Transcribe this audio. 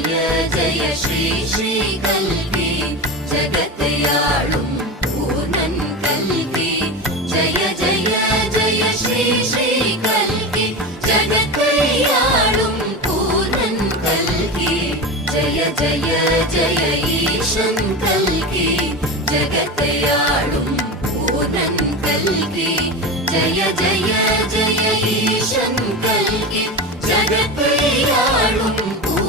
ஜய ஜய ஸ்ரீ ஸ்ரீ கல்கி ஜகத்தையாளும் பூர்ணன் கல்கி ஜய ஜய ஜய ஸ்ரீ ஸ்ரீ கல்கி ஜகத்தையாளும் பூர்ணன் கல்கி ஜய ஜய ஜய ஈசன் கல்கி ஜகத்தையாளும் பூர்ணன் கல்கி ஜய ஜய ஜய ஈசன் கல்கி ஜகத்தையாளும்